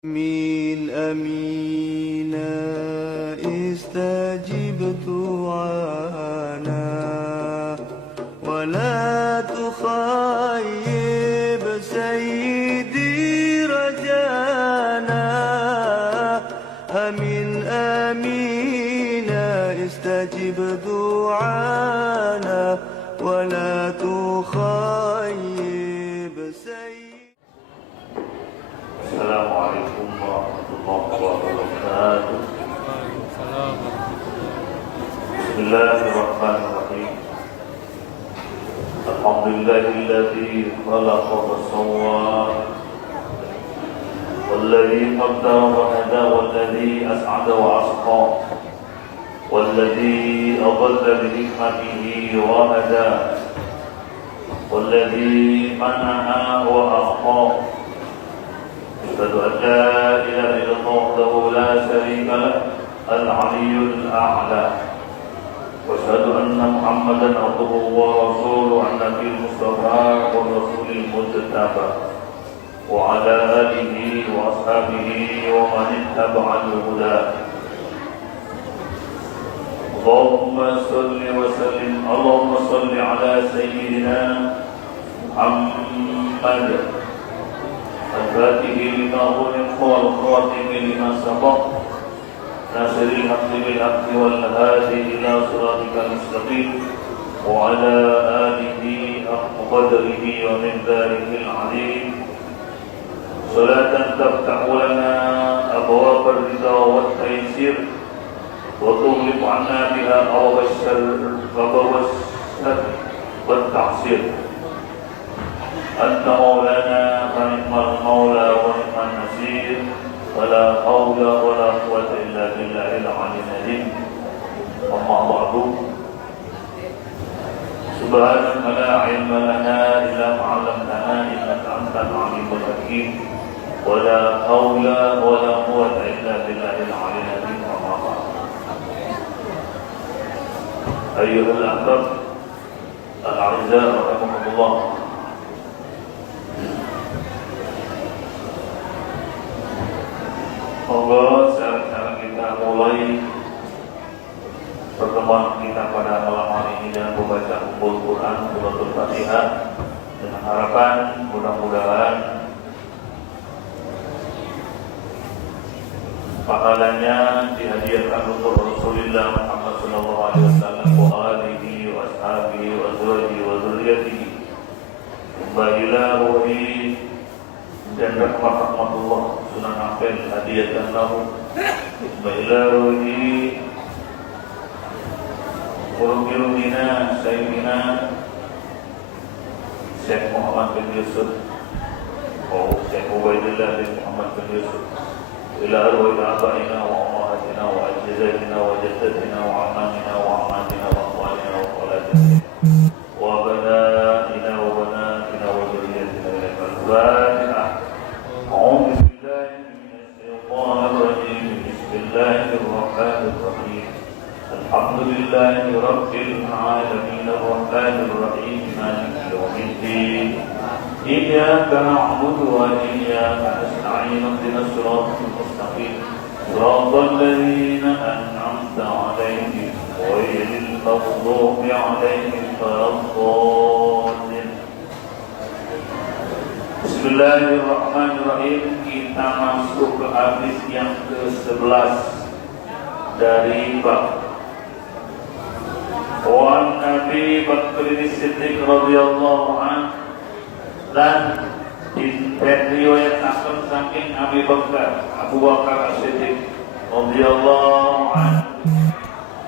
آمين آمين استجب دعانا ولا تخيب سيدي رجانا آمين آمين استجب دعانا ولا تخيب سيدي. السلام عليكم ورحمة الله وبركاته. بسم الله الرحمن الرحيم. الحمد لله الذي خلق فسوى والذي قدر وهدى والذي أسعد وأسقى والذي أضل بحكمته وهدى والذي منع وأعطى. أشهد أن لا إله إلا الله وحده لا شريك له العلي الأعلى وأشهد أن محمدا عبده ورسوله النبي المصطفى والرسول المجتبى وعلى آله وأصحابه ومن اتبع الهدى. اللهم صل وسلم اللهم صل على سيدنا محمد الفاتح لما غلق والخاتم لما سبق ناصر الحق بالحق والهادي إلى صراطك المستقيم وعلى آله حق قدره ومقداره العظيم. صلاة تفتح لنا أبواب الرضا والتيسير وتغلق عنا بها أبواب الشر والتعسير. أنت مولانا فنعم المولى ونعم النصير ولا حول ولا قوة إلا بالله العلي العظيم. أما بعد سبحانك لا علم لنا إلا ما علمتنا إنك أنت العليم الحكيم ولا حول ولا قوة إلا بالله العلي العظيم. أما بعد أيها الأحباب الأعزاء رحمكم الله. Monggo sekarang kita mulai pertemuan kita pada malam hari ini dengan membaca ummul Quran suratul Fatihah dengan harapan mudah-mudahan pahalanya dihadiahkan untuk Rasulullah Muhammad sallallahu alaihi wasallam wa alihi wa ashabihi wa azwajihi wa dzurriyyatihi wa ila ruhi dan rahmatullah Sunan Ampel hadiahkan lahu Bailaruhi Urumina Sayyidina Syekh Muhammad bin Yusuf Syekh Ubaidillah bin Muhammad bin Yusuf ila arwah abaina wa ummahatina wa ajdatina wa jaddatina wa amanina wa amatina wa akhwalina wa khalatina wa banaina wa banatina wa dzurriyyatina ila al-Fatihah. أعوذ بالله من الشيطان الرجيم. بسم الله الرحمن الرحيم. الحمد لله رب العالمين الرحمن الرحيم مالك يوم الدين. إياك نعبد وإياك نستعين اهدنا الصراط المستقيم صراط الذين أنعمت عليهم غير المغضوب عليهم ولا الضالين. Bismillahirrahmanirrahim. Kita masuk ke hadis yang ke-11 dari bab Wan Nabi Bakr Siddiq radhiyallahu anhu, dan diriwayatkan saking Abu Bakar Siddiq radhiyallahu anhu,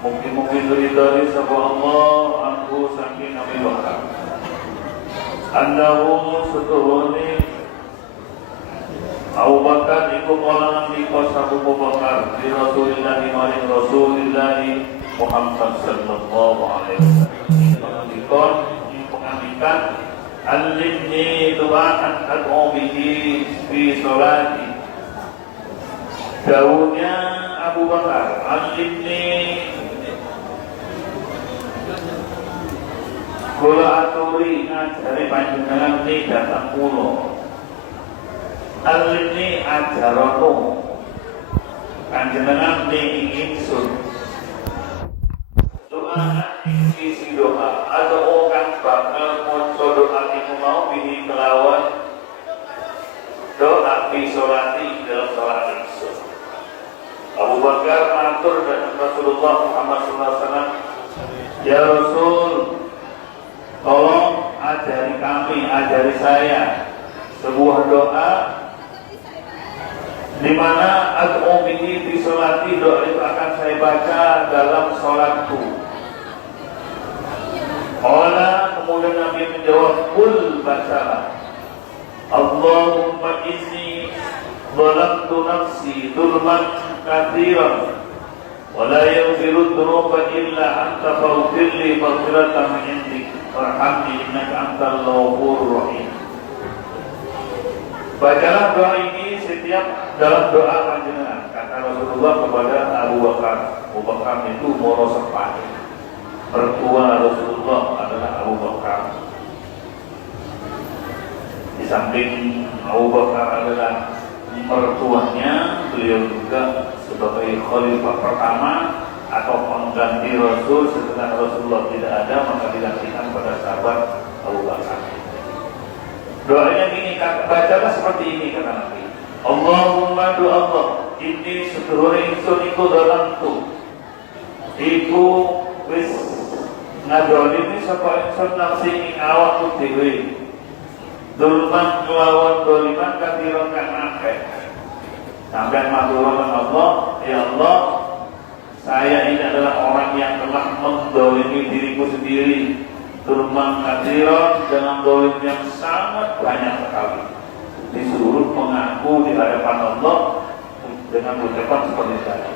mungkin dari sapa Allah anhu saking Abu Bakar annahu setuhuni Abu Bakar iku kala ngendika sapa Abu Bakar di Rasulillah maring Rasulillah Muhammad sallallahu alaihi wasallam dikon pengambikan alimni du'aan ad'u bihi fi sholati. Dawuhnya Abu Bakar, alimni kula aturi ngajari panjenengan ni datang kula Alini ajarono kanjenengan ingin sun doa isi doa ada orang bakal moco doa iku mau bihi kelawan doa fi sholati dalam sholat isun. Abu Bakar matur dan Rasulullah Muhammad SAW, ya Rasul, tolong ajari kami, ajari saya sebuah doa di mana ad'u bihi fi sholati, doa itu akan saya baca dalam sholatku. Kemudian Nabi menjawab, kul bacalah, Allahumma inni zalamtu nafsi dzulman katsiran wa la yaghfiru dzunuba illa anta faghfir li maghfiratan min indik warhamni innaka antal ghafurur rahim. Bacalah doa ini setiap dalam doa panjenengan, kata Rasulullah kepada Abu Bakar. Abu Bakar itu moro sepati. Mertua Rasulullah adalah Abu Bakar. Di samping Abu Bakar adalah mertuanya, beliau juga sebagai khalifah pertama atau pengganti Rasul setelah Rasulullah tidak ada, maka digantikan pada sahabat Abu Bakar. Doanya gini, bacalah seperti ini kata Nabi. Allahumma doa Allah, ini sedulur ingsun iku dalam tu, iku wis ngadolimi sapa ingsun nafsi ing awakku dhewe. Dulman kelawan doliman kathiron kan akeh. Sampai maturun Allah, ya Allah, saya ini adalah orang yang telah mendolimi diriku sendiri. Dulman kathiron dengan dolim yang sangat banyak sekali. Disuruh mengaku di hadapan Allah dengan ucapan seperti tadi.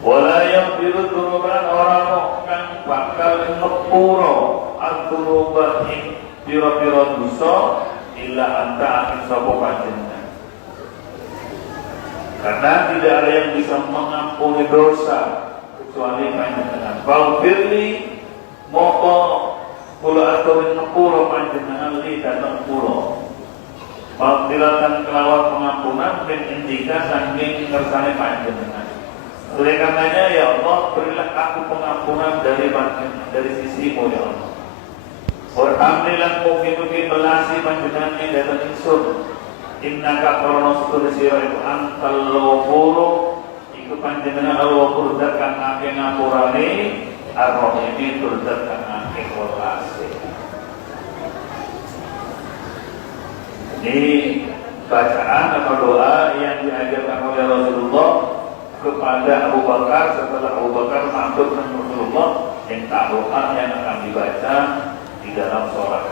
Wala yang biru turunan orang kan bakal ngepuro aturuban ing piro-piro dosa illa anta akan sapa panjenengan. Karena tidak ada yang bisa mengampuni dosa kecuali panjenengan. Faghfirli moko kula aturin ngepuro panjenengan li datang pulo. Maghfiratan kelawan pengampunan dan indika saking ngersane panjenengan. Oleh karenanya ya Allah, berilah aku pengampunan dari sisimu ya Allah. Alhamdulillah mungkin belasi panjenengan ini datang ingsun. Innaka krono setuju sira itu antal ghafuru, iku panjenengan al-ghafur zat kang akeh ngapurane, ar-rahim tur zat kang akeh welase. Ini bacaan atau doa yang diajarkan oleh Rasulullah kepada Abu Bakar setelah Abu Bakar matur dengan Rasulullah yang doa yang akan dibaca di dalam sholat.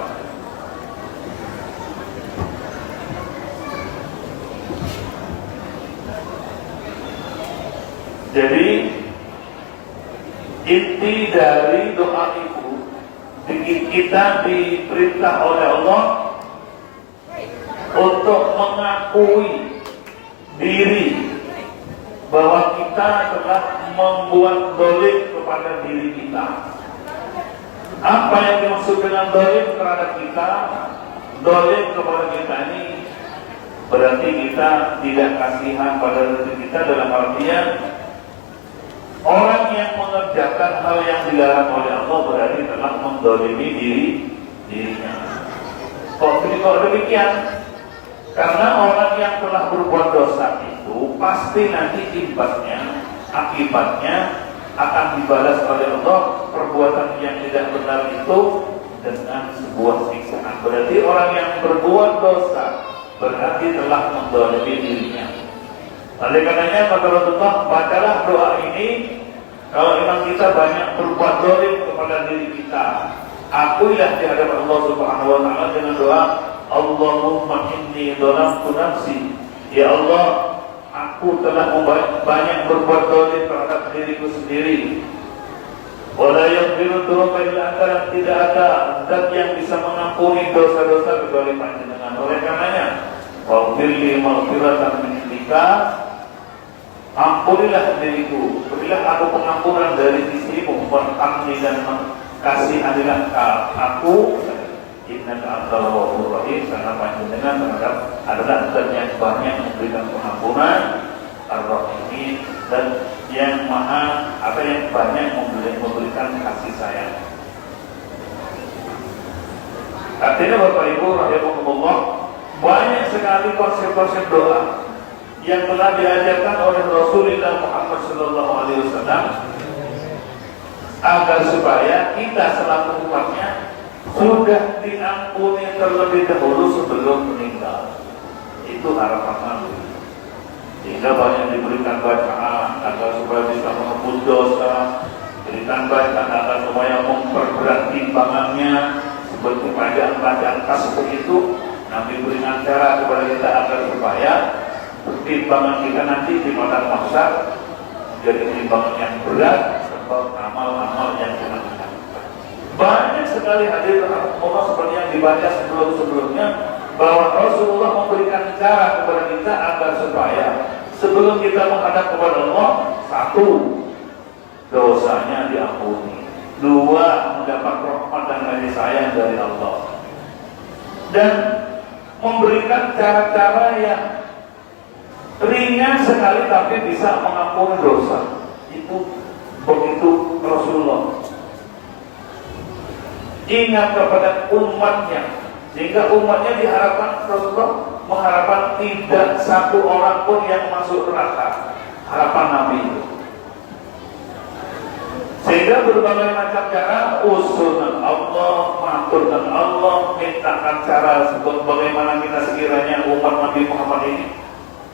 Jadi inti dari doa itu kita diperintah oleh Allah untuk mengakui diri bahwa kita telah membuat dolim kepada diri kita. Apa yang dimaksud dengan dolim terhadap kita? Dolim kepada kita ini berarti kita tidak kasihan pada diri kita, dalam artian orang yang mengerjakan hal yang dilarang oleh Allah berarti telah mendolimi dirinya. Kok demikian? Karena orang yang telah berbuat dosa itu pasti nanti imbasnya, akibatnya akan dibalas oleh Allah perbuatan yang tidak benar itu dengan sebuah siksaan. Berarti orang yang berbuat dosa berarti telah mendolimi dirinya. Oleh karenanya kata Rasulullah, bacalah doa ini kalau memang kita banyak berbuat dolim kepada diri kita. Akuilah di hadapan Allah Subhanahu wa taala dengan doa Allahumma inni dhalamtu nafsi. Ya Allah, aku telah banyak berbuat dolim terhadap diriku sendiri. Wala yaghfiru dzunuba illa anta, tidak ada zat yang bisa mengampuni dosa-dosa kecuali Panjenengan. Oleh karenanya, waghfirli maghfiratan min indika, ampunilah diriku, berilah aku pengampunan dari sisimu, warhamni dan kasihanilah aku, Innaka antal ghafurur rahim, karena panjenengan terhadap adalah zat yang banyak memberikan pengampunan, ar-rahim, dan yang maha yang banyak memberikan kasih sayang. Artinya Bapak Ibu rahimakumullah, banyak sekali konsep-konsep doa yang telah diajarkan oleh Rasulullah Muhammad SAW agar supaya kita selaku umatnya sudah diampuni terlebih dahulu sebelum meninggal. Itu harapan kami. Sehingga banyak diberikan bacaan agar supaya bisa menebus dosa, diberikan bacaan agar supaya memperberat timbangannya. Seperti bacaan tasbih itu, Nabi berikan cara kepada kita agar supaya timbangan kita nanti di padang mahsyar menjadi timbangan yang berat sebab amal-amal yang kita lakukan. Banyak sekali hadis Allah seperti yang dibaca sebelum-sebelumnya, bahwa Rasulullah memberikan cara kepada kita agar supaya sebelum kita menghadap kepada Allah, satu, dosanya diampuni, dua, mendapat rahmat dan kasih sayang dari Allah, dan memberikan cara-cara yang ringan sekali tapi bisa mengampuni dosa. Itu begitu Rasulullah. Ingat kepada umatnya, sehingga umatnya diharapkan, Rasulullah mengharapkan tidak satu orang pun yang masuk neraka. Harapan Nabi itu. Sehingga berbagai macam cara usulkan Allah, maturkan Allah, mintakan cara bagaimana kita sekiranya umat Nabi Muhammad ini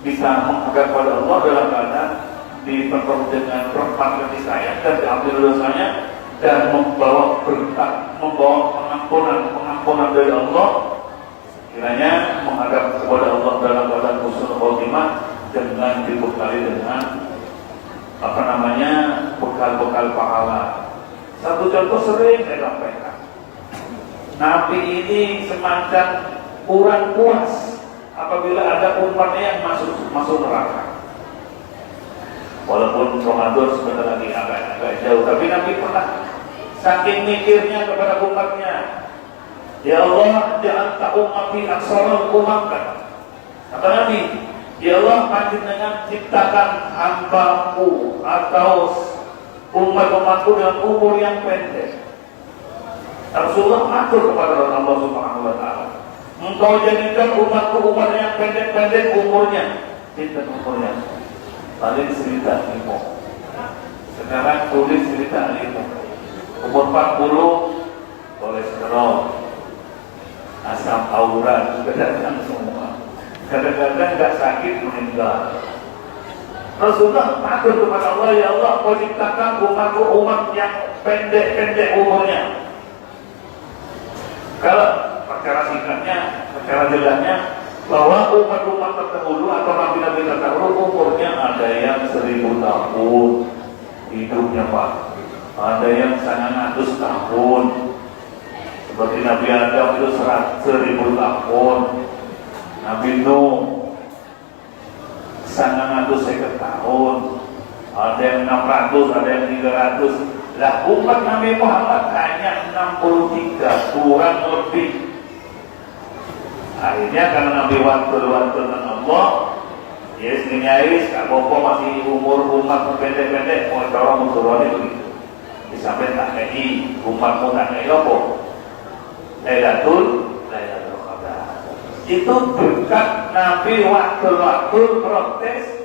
bisa menghadap pada Allah dalam keadaan dipenuhi dengan rahmat kasih sayang dan diambil dosanya, dan membawa berkat, membawa pengampunan dari Allah. Kiranya menghadap kepada Allah dalam keadaan husnul khotimah dengan dibekali dengan bekal-bekal pahala. Satu contoh sering saya sampaikan, Nabi ini semacam kurang puas apabila ada umatnya yang masuk neraka. Walaupun Ramadan sebentar lagi agak jauh, tapi Nabi pernah saking mikirnya kepada umatnya, ya Allah, ja'alta ummati aksarul ummatan. Kata Nabi, ya Allah, panjenengan ciptakan hambamu atau umat-umatku dengan umur yang pendek. Rasulullah matur kepada Allah Subhanahu wa taala, engkau jadikan umatku umat yang pendek-pendek umurnya. Kita umurnya paling cerita ilmu. Sekarang tulis cerita ilmu. Umur 40 kolesterol, asam urat, kedatang semua. Kadang-kadang nggak sakit meninggal. Rasulullah matur kepada Allah, ya Allah, kau ciptakan umatku umat yang pendek-pendek umurnya. Kalau secara singkatnya, secara jelasnya, bahwa umat-umat terdahulu atau nabi-nabi terdahulu umurnya ada yang 1000 tahun hidupnya Pak, ada yang 900 tahun, seperti Nabi Adam itu 1000 tahun, Nabi Nuh 950 tahun, ada yang 600, ada yang 300. Lah umat Nabi Muhammad hanya 63, kurang lebih. Akhirnya karena Nabi waktu dengan Allah, ya segini Kak Bopo masih umur umat pendek-pendek, mau orang musuhnya begitu. Disampai tak kayak umatmu tak kayak apa? Lailatul Qadar. Itu berkat Nabi waktu protes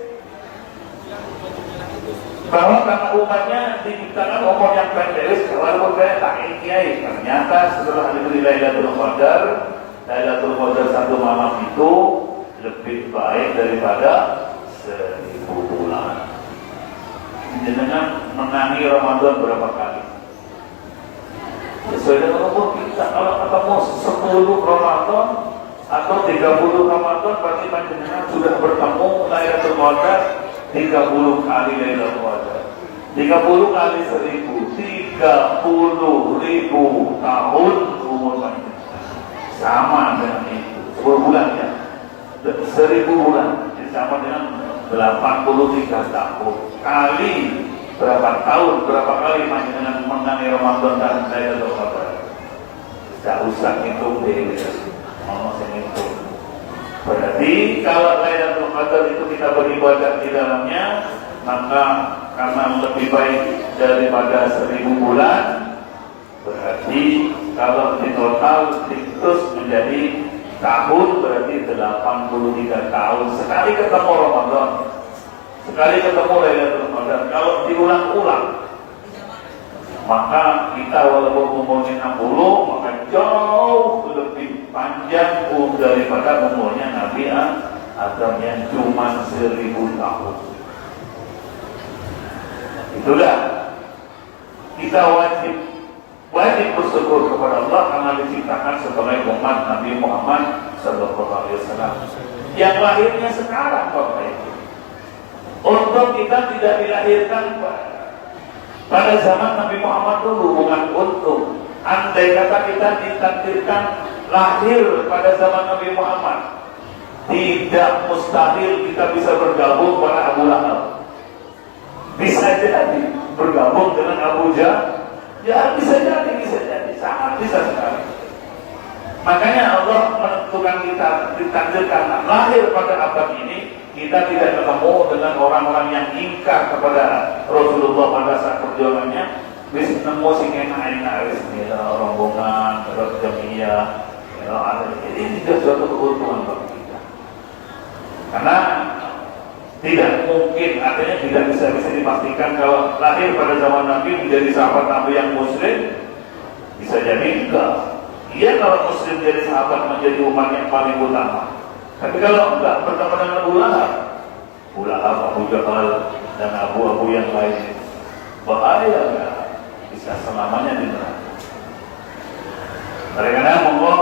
bahwa karena umatnya diciptakan umur yang pendek, walaupun saya tak kiai, ternyata setelah diberi Lailatul Qadar, Lailatul Qadar satu malam itu lebih baik daripada 1000 bulan. Dengan menangi Ramadan berapa kali? Sesuai dengan umur kita, kalau ketemu 10 Ramadan atau 30 Ramadan, berarti panjenengan sudah bertemu Lailatul Qadar 30 kali Lailatul Qadar. 30 kali 1000, 30.000 tahun umur panjenengan. Sama dengan itu, 10 bulan ya, 1000 bulan, jadi sama dengan 83 tahun. Kali berapa tahun, berapa kali panjenengan menangi Ramadan dan Lailatul Qadar? Tak usah hitung deh, mau hitung. Berarti kalau Lailatul Qadar itu kita beribadah di dalamnya, maka karena lebih baik daripada 1000 bulan, berarti kalau di total terus menjadi tahun berarti 83 tahun sekali ketemu Ramadan, sekali ketemu Lailatul Qadar. Kalau diulang-ulang, maka kita walaupun umurnya 60, maka jauh lebih panjang daripada umurnya Nabi Adam yang cuma 1000 tahun. Itulah kita wajib bersyukur kepada Allah karena diciptakan sebagai umat Nabi Muhammad SAW yang lahirnya sekarang, Bapak Ibu. Untuk kita tidak dilahirkan pada zaman Nabi Muhammad dulu, bukan untuk. Andai kata kita ditakdirkan lahir pada zaman Nabi Muhammad, tidak mustahil kita bisa bergabung pada Abu Lahab. Bisa jadi bergabung dengan Abu Jahal. Ya bisa jadi, sangat bisa sekali. Makanya Allah menentukan kita ditakdirkan lahir pada abad ini. Kita tidak ketemu dengan orang-orang yang ingkar kepada Rasulullah pada saat perjuangannya. Bis nemu sing enak-enak wis rombongan, terus jamiah. Ini juga suatu keuntungan bagi kita. Karena tidak mungkin, artinya tidak bisa dipastikan kalau lahir pada zaman Nabi menjadi sahabat Nabi yang Muslim, bisa jadi enggak. Iya kalau Muslim jadi sahabat menjadi umat yang paling utama. Tapi kalau enggak bertemu dengan Abu Lahab, Abu Jahal dan abu-abu yang lain, bahaya enggak? Bisa selamanya di neraka. Oleh karena Allah,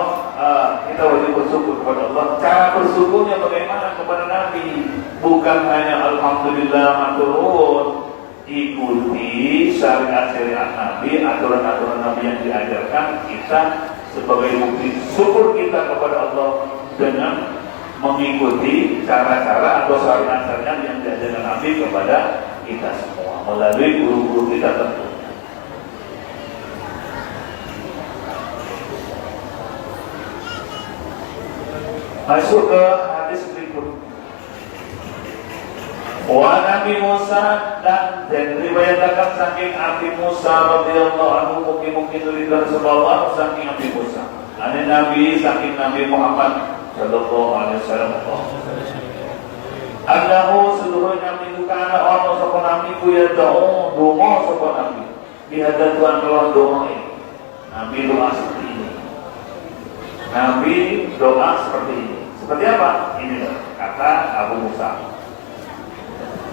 kita wajib bersyukur kepada Allah. Cara bersyukurnya bagaimana kepada Nabi? Bukan hanya Alhamdulillah maturun, ikuti syariat-syariat Nabi, aturan-aturan Nabi yang diajarkan kita sebagai bukti syukur kita kepada Allah dengan mengikuti cara-cara atau syariat-syariat yang diajarkan Nabi kepada kita semua melalui guru-guru kita tentu. Masuk ke hadis berikut. Wa Nabi Musa dan riwayatkan saking Abi Musa radhiyallahu anhu, mungkin riwayat sebawah saking Abi Musa. Ane Nabi saking Nabi Muhammad sallallahu alaihi wasallam. Allahu seluruhnya menunjukkan Allah sapa Nabi ku ya doa sapa Nabi. Di hadapan Allah doa ini. Nabi doa seperti ini. Nabi doa seperti ini. Seperti apa? Ini kata Abu Musa.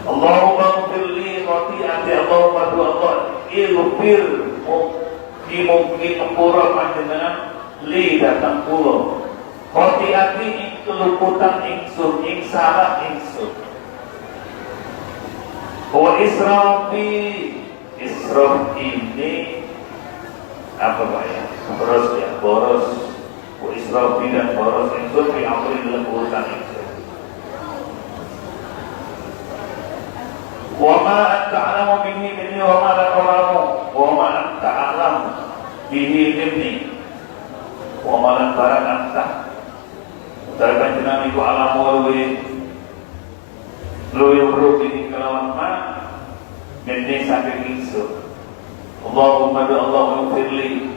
Allahumma ghfirli khati'ati, Allahumma Allah ighfir mungkin ngapura panjenengan li datang kula. Khati'ati ing keluputan ingsun, ing salah ingsun. Wa israfi, israf ini apa Pak ya? Boros ya, boros. Wa israfi dan boros ingsun fi amri dalam urusan ingsun. Wa ma anta a'lamu bihi minni wa ma la ta'lamu wa ma anta a'lamu bihi minni wa ma la anta Darban jenang iku alamu luwe ini kelawan ma minni saking ingsun. Allahumma bi Allahumma firli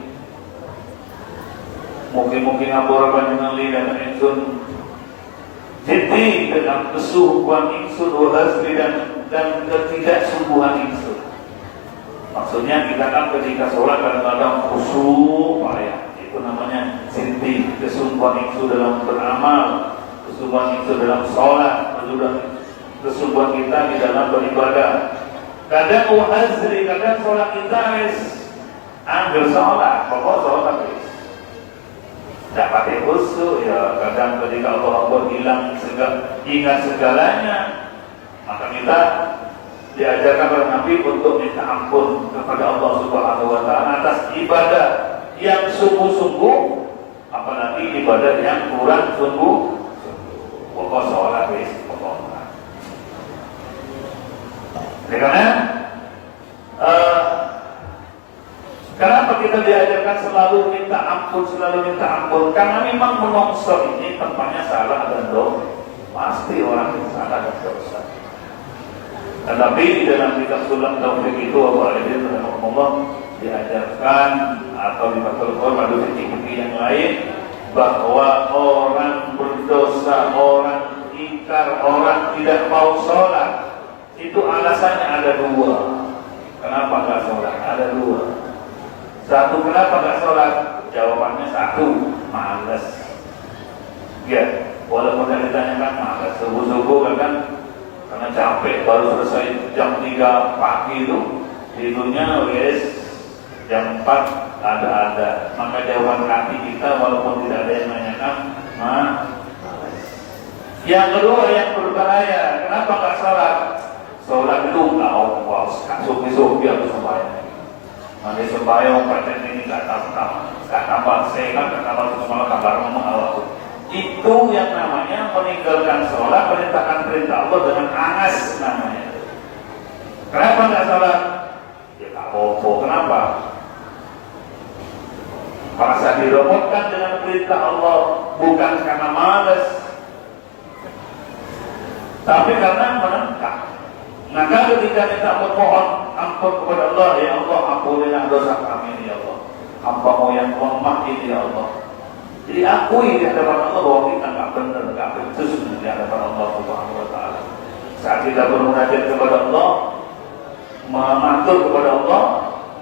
mungkin ngapura panjenengan li dan ingsun jadi dengan kesungguhan ingsun wa hasbi dan ketidaksungguhan ingsun. Maksudnya kita kan ketika sholat kadang-kadang khusyuk ya. Itu namanya sinti, kesungguhan ingsun dalam beramal, kesungguhan ingsun dalam sholat, kesungguhan kita di dalam beribadah. Kadang wahazri, kadang sholat kita ambil sholat, pokok sholat tidak pakai khusyuk ya. Kadang ketika Allah hilang ingat segalanya, maka kita diajarkan oleh Nabi untuk minta ampun kepada Allah Subhanahu wa Ta'ala atas ibadah yang sungguh-sungguh, apalagi ibadah yang kurang sungguh. Pokok sholat pokoknya. Karena kenapa Kenapa kita diajarkan selalu minta ampun, selalu minta ampun? Karena memang menongso ini tempatnya salah dan dosa. Pasti orang yang salah dan dosa. Tetapi di dalam kitab Sulam Taufik itu Abu Alidin rahimahullah diajarkan atau di Fathul Quran atau fikih yang lain bahwa orang berdosa, orang ingkar, orang tidak mau sholat itu alasannya ada dua. Kenapa nggak sholat? Ada dua. Satu, kenapa nggak sholat? Jawabannya satu, malas. Ya, walaupun yang ditanyakan malas, subuh-subuh kan karena capek baru selesai jam 3 pagi itu tidurnya wes jam 4 ada. Maka jawaban kaki kita walaupun tidak ada yang nanyakan, Yang kedua yang berbahaya, kenapa nggak sholat? Sholat itu nggak suki-suki atau sembahyang. Nanti sembahyang paten ini nggak tambah sehat, nggak tambah malah kabar awak. Itu yang namanya meninggalkan sholat, perintahkan perintah Allah dengan angas namanya. Kenapa nggak sholat? Ya nggak apa-apa. Kenapa? Merasa dirobotkan dengan perintah Allah bukan karena malas, tapi karena menentang. Maka ketika kita memohon ampun kepada Allah, ya Allah ampunilah dosa kami ya Allah, hamba-Mu yang lemah ini ya Allah. Jadi akui di hadapan Allah bahwa kita nggak benar, nggak becus di hadapan Allah Subhanahu Wa Taala. Saat kita bermunajat kepada Allah, mengatur kepada Allah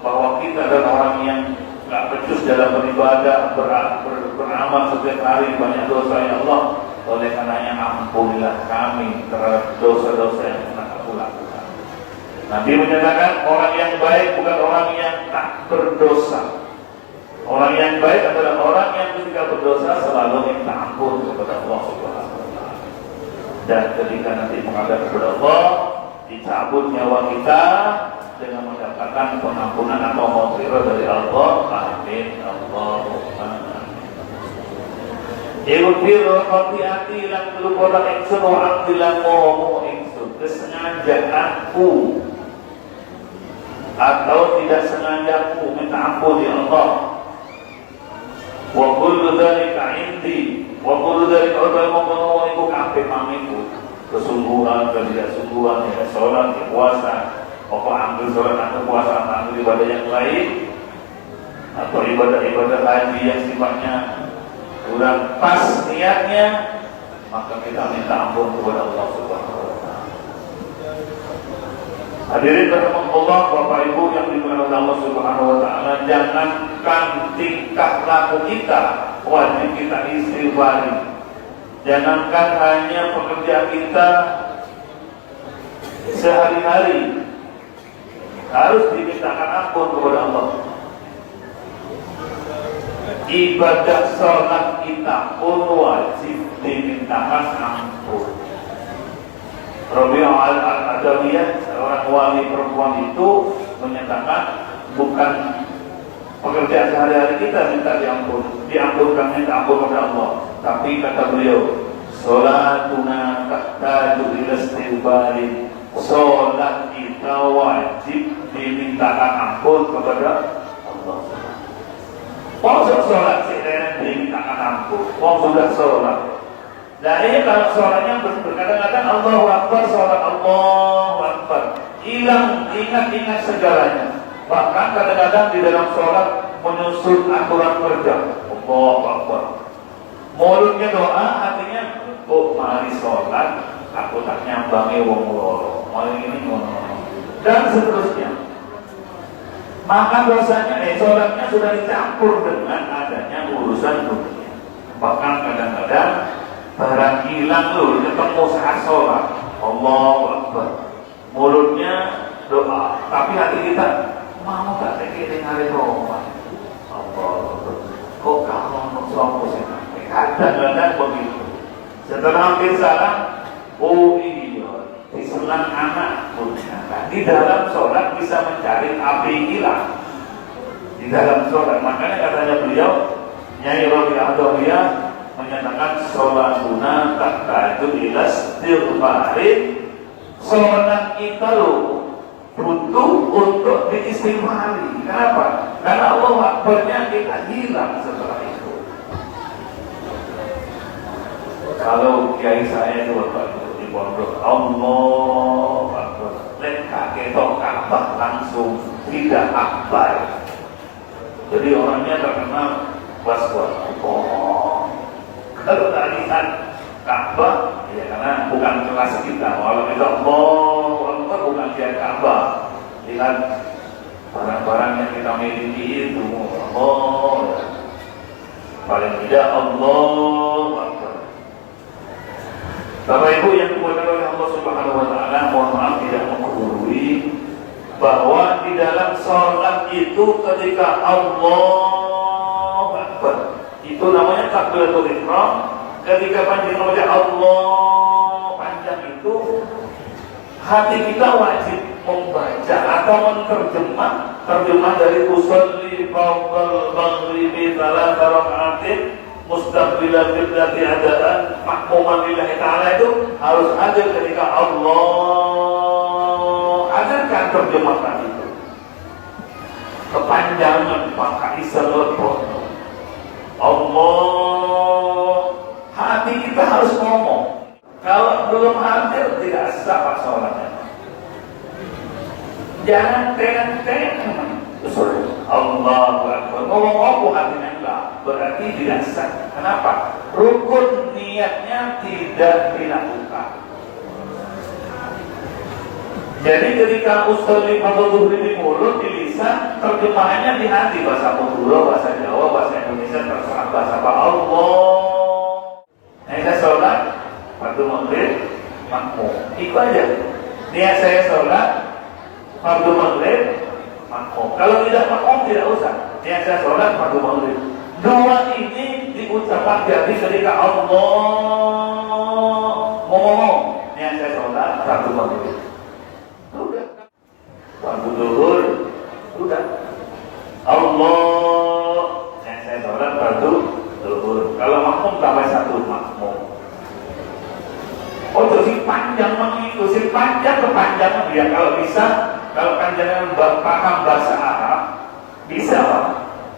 bahwa kita adalah orang yang nggak becus dalam beribadah, beramal setiap hari banyak dosa ya Allah. Oleh karenanya ampunilah kami terhadap dosa-dosa yang pernah aku lakukan. Nabi menyatakan orang yang baik bukan orang yang tak berdosa. Orang yang baik adalah orang yang ketika berdosa selalu minta ampun kepada Allah Subhanahu Wa Taala. Dan ketika nanti menghadap kepada Allah, dicabut nyawa kita dengan mendapatkan pengampunan atau maghfirah dari Allah. Amin. Allahumma Ighfir khati'ati lan lupa ingsun wa amdilan moho ingsun. Kesengajaanku atau tidak sengajaku minta ampun ya Allah. Wa kullu dzalika indi wa kullu dzalika udamu iku kabeh pamiku. Kesungguhan, ketidaksungguhan, ya sholat, ya puasa, apa ambil sholat atau puasa atau ambil ibadah yang lain atau ibadah-ibadah haji yang sifatnya kurang pas niatnya, maka kita minta ampun kepada Allah Subhanahu Wa Taala. Hadirin rahimahullah, Bapak Ibu yang dimuliakan Allah Subhanahu Wa Taala, jangankan tingkah laku kita wajib kita istighfari. Jangankan hanya pekerjaan kita sehari-hari harus dimintakan ampun kepada Allah. Ibadah sholat kita pun wajib dimintakan ampun. Rabi'ah al-Adawiyah, seorang wali perempuan itu menyatakan bukan pekerjaan sehari-hari kita minta diampunkan minta ampun kepada Allah, tapi kata beliau, sholatuna tahtaju ila istighfari, sholat kita wajib dimintakan ampun kepada Allah. Maksud sholat sehari dimintakan ampun, sudah sholat. Dan ini kalau sholatnya berkata-kata Allahu Akbar, sholat Allahu Akbar, ingat segalanya. Bahkan kadang-kadang di dalam sholat menyusun aturan kerja Allahu Akbar. Mulutnya doa, hatinya mari sholat, aku tak nyambangi wong loro, mari ini ngono, dan seterusnya. Maka dosanya, sholatnya sudah dicampur dengan adanya urusan dunia. Bahkan kadang-kadang barang hilang loh, ketemu saat sholat Allahu Akbar, mulutnya doa, tapi hati kita mau gak tekirin hari Roma Allah, kok kamu sopo sih? Kadang-kadang begitu. Setelah hampir salah, oh iya, diselang anak pun. Di dalam sholat bisa mencari api hilang. Di dalam sholat, makanya katanya beliau, Nyai Rabi'ah Adawiyah menyatakan sholat guna tak itu ila istighfari. Sholat kita loh butuh untuk diistighfari. Kenapa? Karena Allah Akbarnya kita hilang setelah itu. Kalau kiai saya itu Bapak di pondok, Allah Akbar, lihat kakek tok Ka'bah langsung tidak akbar. Jadi orangnya terkenal was-was. Kalau tak lihat Ka'bah, ya karena bukan kelas kita. Kalau kita Allah bukan lihat Ka'bah, lihat barang-barang yang kita miliki itu. Allah, paling tidak Allah. Bapak Ibu yang dimuliakan oleh Allah Subhanahu Wa Taala, mohon maaf tidak menggurui bahwa di dalam sholat itu ketika Allah Akbar, itu namanya takbiratul ihram. Ketika panjang namanya Allah panjang itu, hati kita wajib membaca atau terjemah dari usolli fardal maghribi salat rakaatin mustaqbilan qiblati adaan makmuman lillahi ta'ala, itu harus ada ketika Allah ajarkan terjemahkan itu. Kepanjangan maka isal Allah, hati kita harus ngomong. Kalau belum hadir tidak sah sholatnya. Jangan tengah-tengah Allahu Akbar, ngomong-ngomong hatinya enggak, berarti tidak sah. Kenapa? Rukun niatnya tidak dilakukan. Jadi ketika usolli fardhu zuhri di mulut, di lisan, terjemahannya di hati, bahasa Madura, bahasa Jawa, bahasa Indonesia, terserah bahasa apa. Allah. Nah, saya sholat fardhu maghrib makmum, itu aja. Niat saya sholat fardhu maghrib makmum. Kalau tidak makmum tidak usah. Niat saya sholat fardhu maghrib. Dua ini diucapkan jadi ketika Allah ngomong. Niat saya sholat fardhu maghrib. Sudah. Fardhu zuhur. Sudah. Allah. Niat saya sholat fardhu zuhur. Kalau makmum tambah satu makmum. Oh, terus panjang mengikuti panjang kepanjangan dia. Kalau bisa, kalau panjangan paham bahasa Arab, bisa Pak.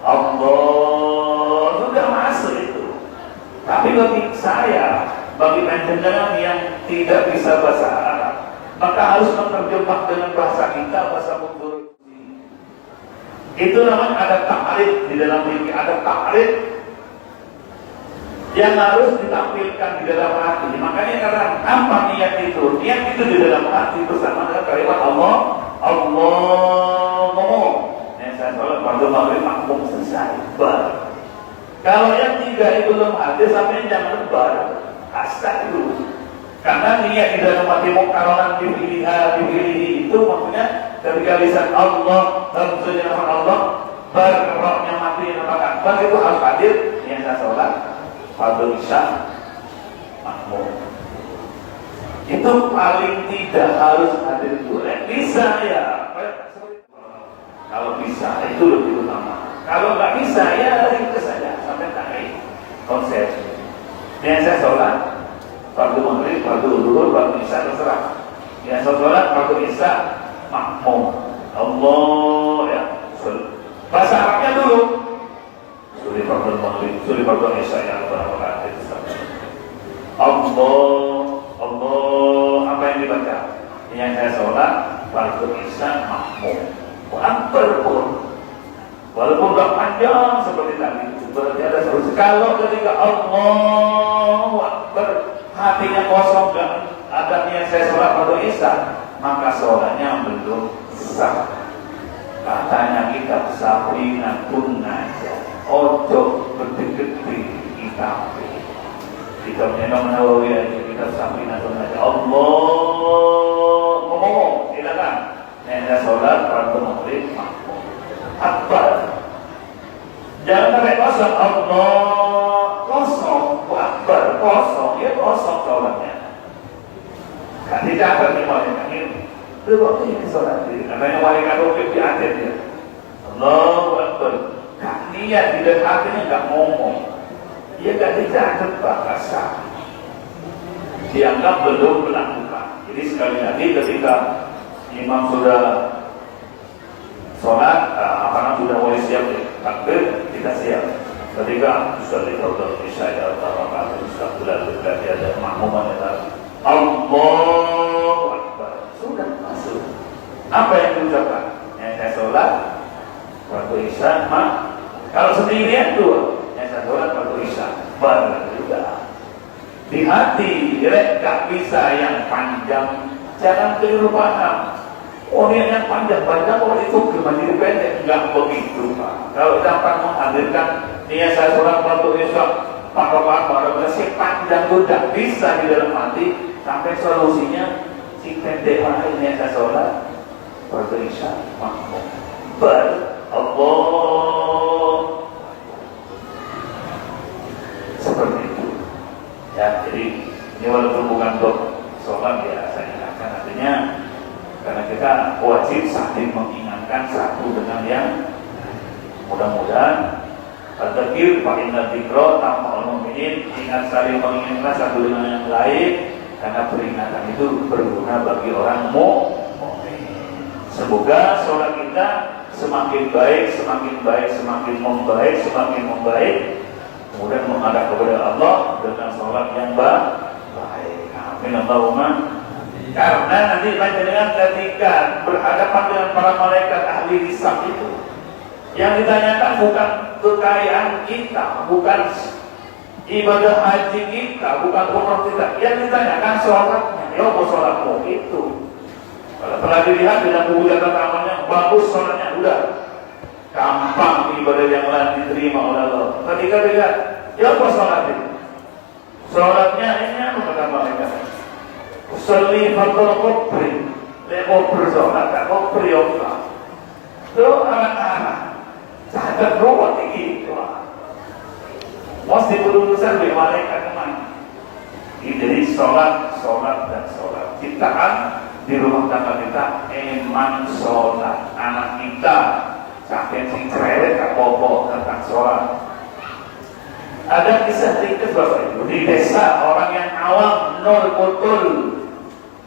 Allah sudah masuk itu. Tapi bagi saya, bagi panjangan yang tidak bisa bahasa Arab, maka harus menerjemah dengan bahasa kita, bahasa Madura. Itu namanya ada ta'rif di dalam diri, ada ta'rif yang harus ditampilkan di dalam hati. Makanya karena apa niat itu? Niat itu di dalam hati bersama dengan kalimat Allah. Allah ngomong. Nah, saya sholat fardhu maghrib makmum selesai. Bar. Kalau yang tiga itu belum ada, sampai jangan bar. Hasad dulu. Karena niat di dalam hati mukarraran dipilih itu maksudnya ketika lisan Allah dalam sunnah Allah berrohnya mati nama Akbar itu harus hadir. Yang saya sholat fardhu isya makmum. Itu paling tidak harus hadir dulu. Bisa ya. Kalau bisa itu lebih utama. Kalau nggak bisa ya ringkas saja sampai tarik konsep. Yang saya sholat fardhu maghrib, fardhu zuhur, fardhu isya terserah. Yang saya sholat fardhu isya makmum. Allah ya. Bahasa Arabnya dulu. Suri fardhu maghrib, suri fardhu isya yang berapa Allah, apa yang dibaca? Yang saya sholat fardhu isya makmum. Akbar pun, walaupun gak panjang seperti tadi, berarti ada solusi. Kalau ketika Allah Akbar hatinya kosong, gak ada niat saya sholat fardhu isya, maka sholatnya belum sah. Katanya kitab Safina Kunnaja, ojo gede-gede kita. Kitabnya Imam Nawawi aja, kitab Safina Kunnaja. Allah ngomong, silakan. Nenda sholat fardhu maghrib makmum. Akbar. Jangan sampai kosong. Allah kosong, Akbar kosong, ya kosong sholatnya. Kan dicatat nih malaikat ini. Itu waktu ini sholat ini. Namanya malaikat rukib di akhir ya. Allahu Akbar. Kan niat di dalam hatinya nggak ngomong. Dia nggak dicatat bahasa. Dianggap belum melakukan. Jadi sekali lagi ketika imam sudah sholat, apakah sudah mulai siap takbir, kita siap. Ketika sudah dikatakan Isya atau sudah berarti ada makmuman yang Allahu Akbar, sudah masuk. Apa yang diucapkan? Yang saya sholat waktu Isya, kalau sendirian dua, yang saya sholat waktu Isya, baru juga. Di hati, gak bisa yang panjang, jangan keliru paham. Oh ini yang panjang-panjang, oh itu gimana jadi pendek? Enggak begitu Pak. Kalau dapat menghadirkan niat saya sholat waktu Isya, pada si panjang itu tidak bisa di dalam hati, sampai solusinya si pendek mana ini saya sholat waktu Isya, makmum. Allah seperti itu. Ya, jadi ini walaupun bukan untuk sholat ya, saya ingatkan artinya karena kita wajib saling mengingatkan satu dengan yang mudah-mudahan Al-Dzakir fa'inna dzikra tanfa'ul mu'minin, ingat saling mengingatkan satu dengan yang lain karena peringatan itu berguna bagi orang mukmin. Semoga sholat kita semakin baik, semakin baik, semakin membaik, semakin membaik. Kemudian menghadap kepada Allah dengan sholat yang baik. Amin Allahumma. Karena nanti panjenengan ketika berhadapan dengan para malaikat ahli hisab itu, yang ditanyakan bukan kekayaan kita, bukan ibadah haji kita, bukan umroh kita. Yang ditanyakan sholatnya. Ya apa sholatmu itu? Kalau telah dilihat dengan buku catatan amalnya bagus sholatnya, udah gampang ibadah yang lain diterima oleh Allah. Ketika dilihat, ya apa sholat itu? Sholatnya ini apa kata malaikat? Sholli fardhu kubri, leko bersolat, tak kubri Allah. Itu anak-anak, catat ruwet tinggi. Mesti berurusan dengan malaikat kemana? Jadi sholat, dan sholat. Ciptaan di rumah tangga kita, eman sholat. Anak kita, sampai sing cerewet, tak bobo tentang sholat. Ada kisah ringkas Bapak Ibu di desa, orang yang awam nol betul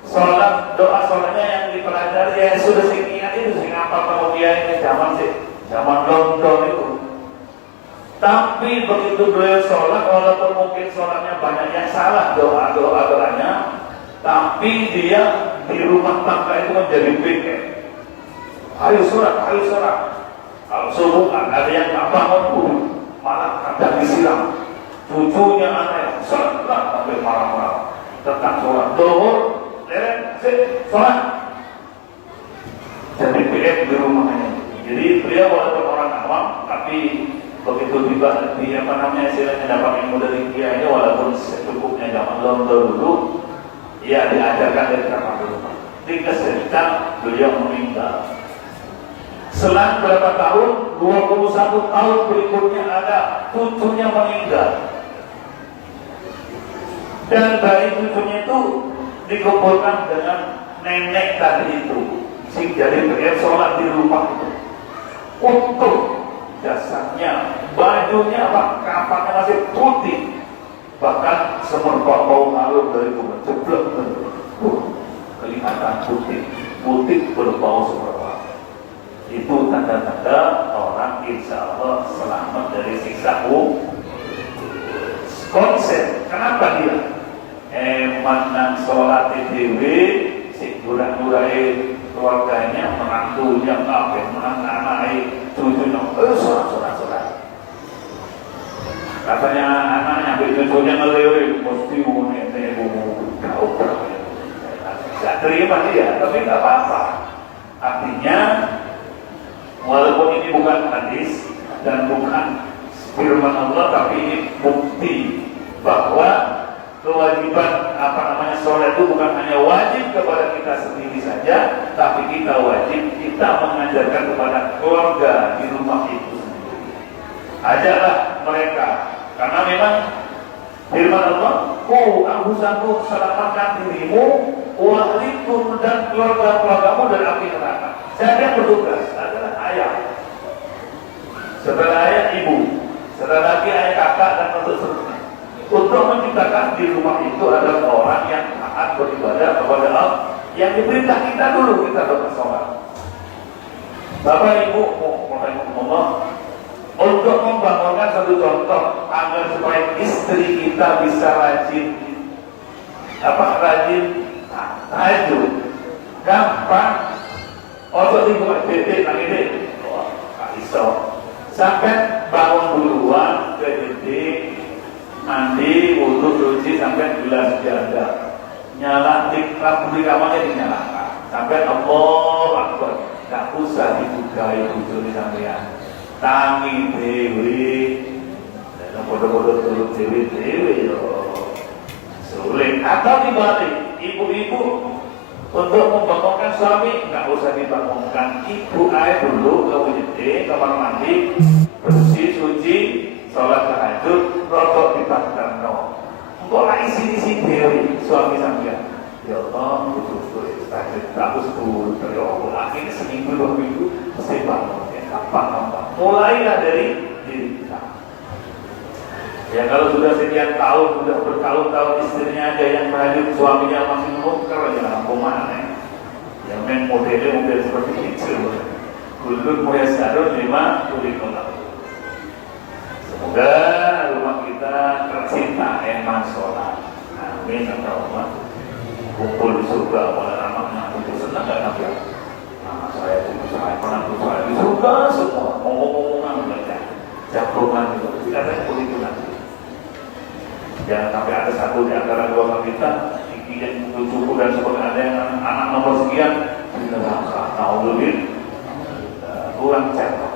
sholat, doa sholatnya yang dipelajari ya sudah sing ingat itu sing apa kemudian ini zaman London itu. Tapi begitu beliau sholat, walaupun mungkin sholatnya banyak yang salah doanya, tapi dia di rumah tangga itu menjadi piket. Ayo sholat. Kalau subuh ada yang nggak bangun pun malah kadang disiram. Cucunya aneh, sholat sampai marah-marah tentang sholat. Dohor, sholat. Jadi piket di rumahnya. Jadi beliau walaupun orang awam, tapi begitu tiba di istilahnya dapat ilmu dari dia ini walaupun secukupnya zaman London dulu, ia diajarkan dari kamar rumah. Tinggal cerita beliau meninggal. Selang berapa tahun? 21 tahun berikutnya ada cucunya meninggal. Dan dari cucunya itu dikumpulkan dengan nenek tadi itu. Sing jadi beliau sholat di rumah itu. Untuk jasanya, bajunya apa? Kafannya masih putih, bahkan semerbak bau harum dari kubur jeblok, kelihatan putih berbau semerbak. Itu tanda-tanda orang insya Allah selamat dari siksa konsep. Kenapa dia? Manang sholat dewi, si gurah-gurah keluarganya, menantunya, anak-anak cucunya, sholat. Katanya anaknya, ambil cucunya ngelirik, mesti nenek kau tidak terima dia, tapi tidak apa-apa. Artinya, walaupun ini bukan hadis dan bukan firman Allah, tapi ini bukti bahwa kewajiban sholat itu bukan hanya wajib kepada kita sendiri saja, tapi kita wajib mengajarkan kepada keluarga di rumah itu sendiri. Ajarlah mereka, karena memang firman Allah, anfusakum, selamatkan dirimu, wa ahlikum, dan keluarga-keluargamu dari api neraka. Siapa yang bertugas? Adalah ayah. Setelah ayah ibu, setelah lagi ayah kakak dan seterusnya. Untuk menciptakan di rumah itu adalah orang yang taat beribadah kepada Yang diperintah kita dulu kita tetap sholat. Bapak Ibu, untuk membangunkan satu contoh agar supaya istri kita bisa rajin tahajud, gampang. Untuk dibuat titik lagi deh, iso. Sampai bangun duluan ke titik, mandi, wudhu, cuci sampai gelas jaga. Nyala lampu di kamarnya dinyalakan. Sampai Allah Akbar. Tak usah dibuka itu di sampean. Tangi dewi, dan bodoh-bodoh turut dewi yo. Sulit. Atau dibalik, ibu-ibu untuk membangunkan suami nggak usah dibangunkan, ibu aja dulu ke WC, kamar mandi, bersih, suci, sholat tahajud, rokok dibakar no. Engkau lah isi dewi suami sampean. Ya Allah, betul-betul tahajud bagus dulu. Ya Allah, akhirnya seminggu 2 minggu mesti bangun. Ya, gampang. Mulailah dari diri kita. Ya kalau sudah sekian tahun, sudah bertahun-tahun istrinya aja yang tahajud, suaminya masih nuker ya lampu mana? Ya main model seperti itu. Kulun muyassarun lima tulikullah. Semoga rumah kita tercinta eman sholat. Amin ya Allah. Kumpul di surga, malah anaknya kumpul senang gak nabi? Anak saya kumpul saya, menantu saya di surga semua. Ngomong-ngomongan mereka, jagoan itu, katanya begitu nanti. Jangan sampai ada satu di antara keluarga kita yang cucu dan sebagainya ada yang anak nomor sekian kita rasa tahu lebih kurang cakap.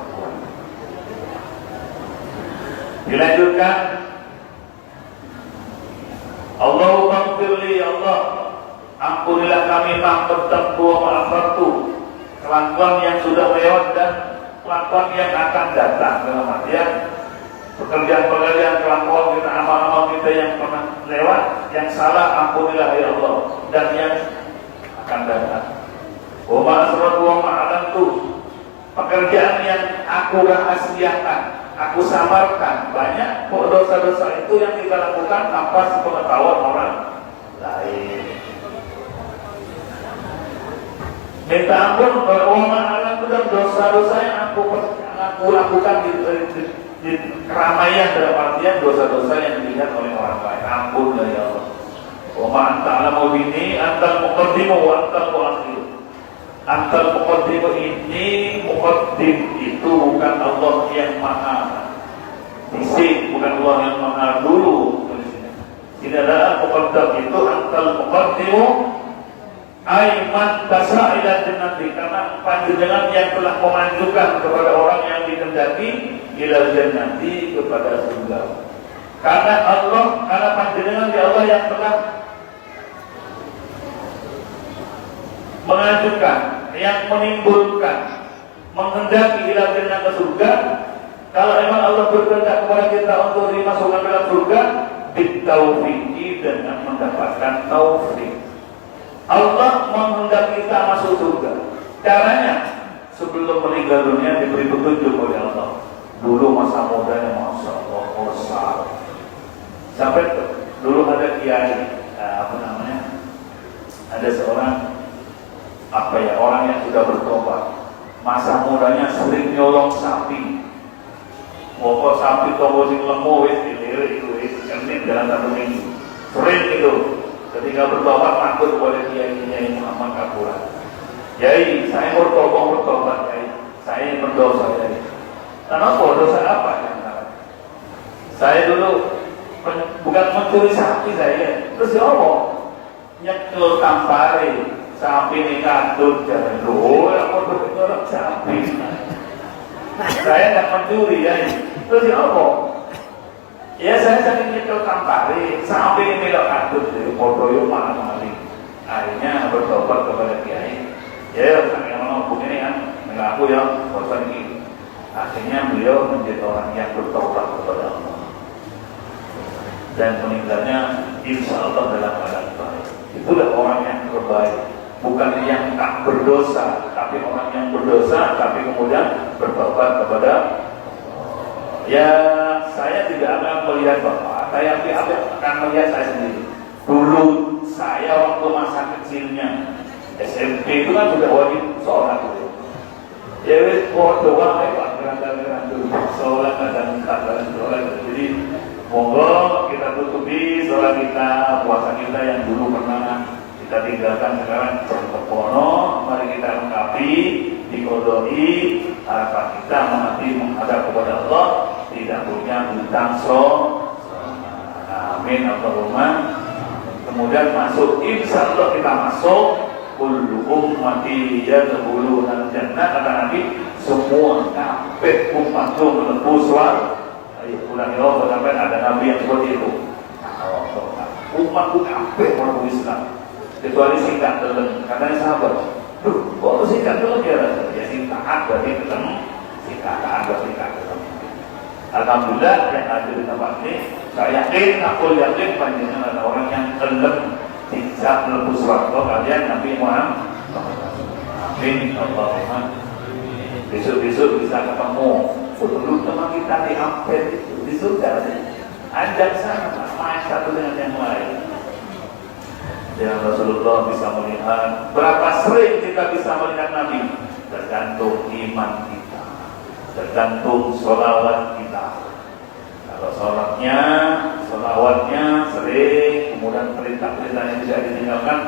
Dilanjutkan, Allahumma firli Allah, ampunilah kami ma'qaddamtu wa ma'akhartu, kelakuan yang sudah lewat dan kelakuan yang akan datang. Dalam artian pekerjaan-pekerjaan, kelakuan kita, amal-amal kita yang pernah lewat, yang salah ampunilah ya Allah, dan yang akan datang. Wa ma'asratu wa ma'alantu, pekerjaan yang aku rahasiakan, aku samarkan. Banyak dosa-dosa itu yang kita lakukan tanpa sepengetahuan orang lain. Minta ampun wa ma'alantu, dan dosa-dosa yang aku lakukan di keramaian, dalam artian dosa-dosa yang dilihat oleh orang lain. Ampun dari Allah. Wa ma anta alamu bini antal muqaddimu wa antal muakhir. Antal muqaddimu ini, muqaddim itu bukan Allah yang maha disik, bukan Allah yang maha dulu. Tidak ada muqaddam itu, antal muqaddimu aiman tasa ila jannati, karena panjenengan yang telah memajukan kepada orang yang dikehendaki ila jannati, kepada surga. Karena panjenengan di Allah yang telah mengajukan, yang menimbulkan, menghendaki ila jannah ke surga. Kalau memang Allah berkehendak kepada kita untuk dimasukkan dalam surga, bitaufiqi, dengan mendapatkan taufik. Allah menghendaki kita masuk surga. Caranya sebelum meninggal dunia diberi petunjuk oleh Allah. Dulu masa mudanya masya Allah besar. Sampai dulu ada kiai, ada seorang orang yang sudah bertobat. Masa mudanya sering nyolong sapi. Mokok sapi tombol sing lemu wis dilirik itu wis kening dalam 1 minggu. Sering itu. Ketika bertobat takut kepada Kiai Muhammad Kapura. Kiai, saya bertobat Kiai. Saya berdosa Kiai. Kenapa? Dosa apa? Saya dulu bukan mencuri sapi saya. Terus ya apa? Nyekel tampare, sapi ini kadut jangan loh. Aku berdosa sapi. Saya tidak mencuri Kiai. Terus ya apa? Ya saya sering nyekel tampare, sampai ini melok kadut, jadi podoyo malah-malah. Akhirnya bertobat kepada Kiai. Ya, saya mau begini kan, mengaku ya, bosan ini. Akhirnya beliau menjadi orang yang bertobat kepada Allah. Dan meninggalnya insya Allah dalam keadaan baik. Itulah orang yang terbaik. Bukan yang tak berdosa, tapi orang yang berdosa, tapi kemudian bertobat kepada ya. Saya tidak akan melihat Bapak, saya akan melihat saya sendiri. Dulu saya waktu masa kecilnya SMP itu kan sudah wajib sholat itu. Ya wis doa Pak gerakan-gerakan dulu sholat dan sholat. Jadi monggo kita tutupi sholat kita, puasa kita yang dulu pernah kita tinggalkan sekarang terpono. Mari kita lengkapi, dikodoi harapan kita mati menghadap kepada Allah, tidak punya hutang amin Allahumma. Kemudian masuk, insya Allah kita masuk. Kullu ummati yadkhuluna jannah, kata Nabi, semua kabeh umatku mlebu swarga. Ayo ulangi lho sampai ada nabi yang seperti itu. Umatku kabeh mlebu Islam. Kecuali singkat teleng, katanya sahabat. Kok singkat teleng ya singkat berarti ketemu, singkat berarti ketemu. Alhamdulillah yang ada di tempat ini, saya yakin panjenengan adalah orang yang teleng bisa melebus waktu kalian Nabi Muhammad. Amin Allahumma. Besok-besok bisa ketemu. Dulu teman kita di Ampel itu di surga. Ajak sana, main satu dengan yang lain. Dan Rasulullah bisa melihat. Berapa sering kita bisa melihat Nabi? Tergantung iman kita, tergantung sholawat kita. Kalau sholawatnya sering, kemudian perintah-perintahnya tidak ditinggalkan,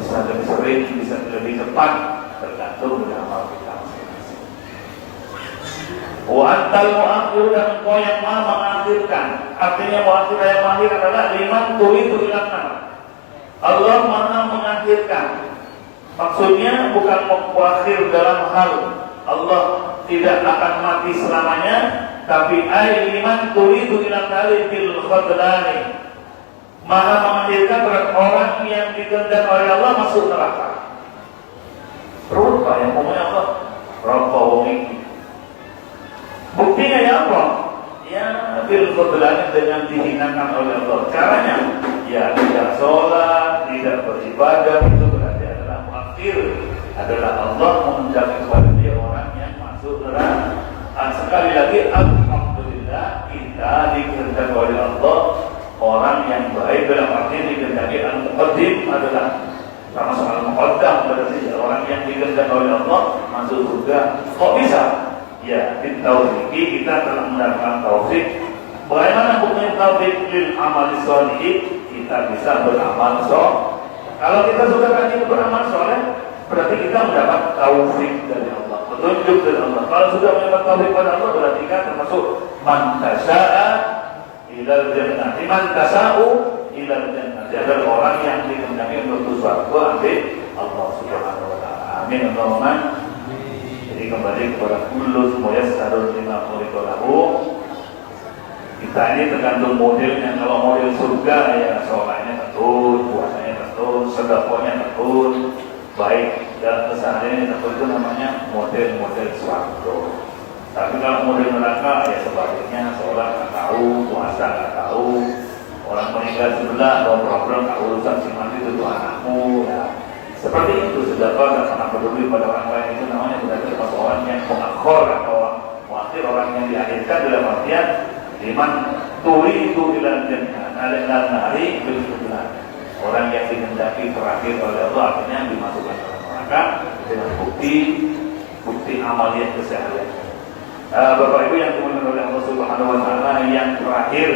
bisa lebih sering, bisa lebih cepat, tergantung dari amal kita masing-masing. Wa antal mu'akhir, dan engkau yang maha mengakhirkan. Artinya mu'akhir yang mahir adalah liman turidu ilana. Allah maha mengakhirkan. Maksudnya bukan mu'akhir dalam hal Allah tidak akan mati selamanya, tapi liman turidu ilana bil khadlani. Maha mengakhirkan berat orang yang dikehendaki oleh Allah masuk neraka. Terus Pak yang ngomongnya Allah, Rabba wongi. Buktinya ya Allah, ya bil khadlani, dengan dihinakan oleh Allah. Caranya, ya tidak sholat, tidak beribadah, itu berarti adalah muakhir. Adalah Allah mengendaki kepada dia orang yang masuk neraka. Sekali lagi, alhamdulillah kita dikehendaki oleh Allah orang yang baik, dalam arti dikehendaki. Al-Muqaddim adalah termasuk Al-Muqaddam, berarti orang yang dikehendaki oleh Allah masuk surga. Kok bisa? Ya, di taufik kita telah mendapatkan taufik. Bagaimana buktinya taufik? Lil amali sholih, kita bisa beramal soleh. Kalau kita sudah rajin beramal soleh, berarti kita mendapat taufik dari Allah, petunjuk dari Allah. Kalau sudah mendapat taufik dari Allah, berarti kita termasuk man tasya'a ilal jannah, man tasa'u ilal jannah. Dia adalah orang yang dikehendaki untuk surga oleh Allah Subhanahu wa taala. Amin Allahumma. Jadi kembali kepada kullu muyassarun lima khuliqa lahu. Kita ini tergantung modelnya. Kalau model surga ya sholatnya betul, puasanya betul, sedekahnya betul, baik dan kesehariannya betul, itu namanya model-model surga. Tapi kalau model neraka ya sebaliknya, sholat nggak tahu, puasa nggak tahu, orang meninggal sebelah, no problem, nggak urusan si mati itu anakmu. Ya. Seperti itu, sedekah dan sangat peduli pada orang lain, itu namanya berarti termasuk orang yang mengakhir atau muakhir, orang yang diakhirkan dalam artian liman turidu ilal jannah alal nari bil khudlan. Orang yang dikehendaki terakhir oleh Allah, artinya dimasukkan ke neraka dengan bukti amaliyah keseharian. Bapak Ibu yang dimuliakan oleh Allah Subhanahu wa taala, yang terakhir,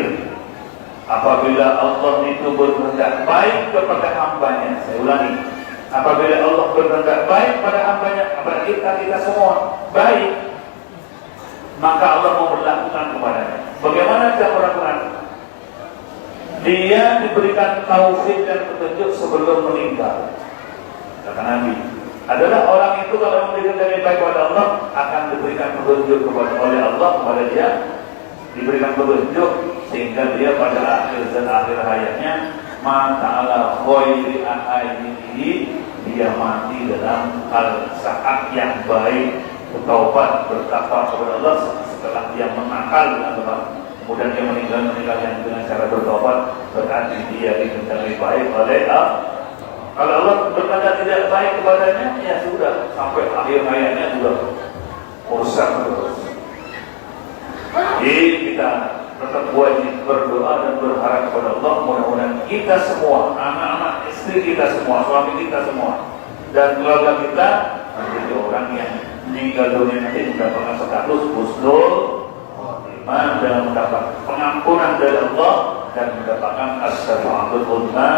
apabila Allah itu berkehendak baik kepada hambanya, saya ulangi, apabila Allah berkehendak baik pada hambanya, kepada kita semua baik, maka Allah memperlakukan kepadanya. Bagaimana cara melakukan? Dia diberikan taufik dan petunjuk sebelum meninggal. Kata Nabi, adalah orang itu kalau memberikan dari baik kepada Allah akan diberikan petunjuk oleh Allah kepada dia, diberikan petunjuk sehingga dia pada akhir hayatnya mata'ala khairi ahayinihi, dia mati dalam hal saat yang baik, bertaubat, bertakwa kepada Allah setelah dia menakal dengan Allah. Kemudian dia meninggal yang dengan cara bertobat, berarti dia dikehendaki baik oleh Allah. Kalau Allah berkata tidak baik kepadanya, ya sudah, sampai akhir hayatnya sudah rusak terus. Jadi kita tetap wajib berdoa dan berharap kepada Allah, mudah-mudahan kita semua, anak-anak, istri kita semua, suami kita semua, dan keluarga kita menjadi orang yang meninggal dunia nanti mendapatkan status husnul khotimah dan mendapat pengampunan dari Allah dan mendapatkan as-syafa'atul uzma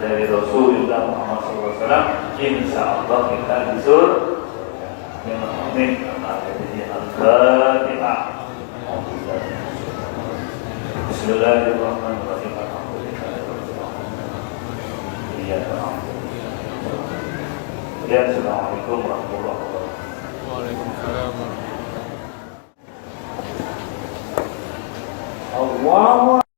dari Rasulullah Muhammad SAW. Insyaallah kita di surga. Amin. Al-Fatihah. Bismillahirrahmanirrahim. Assalamualaikum warahmatullahi wabarakatuh. Waalaikumsalam warahmatullahi wabarakatuh.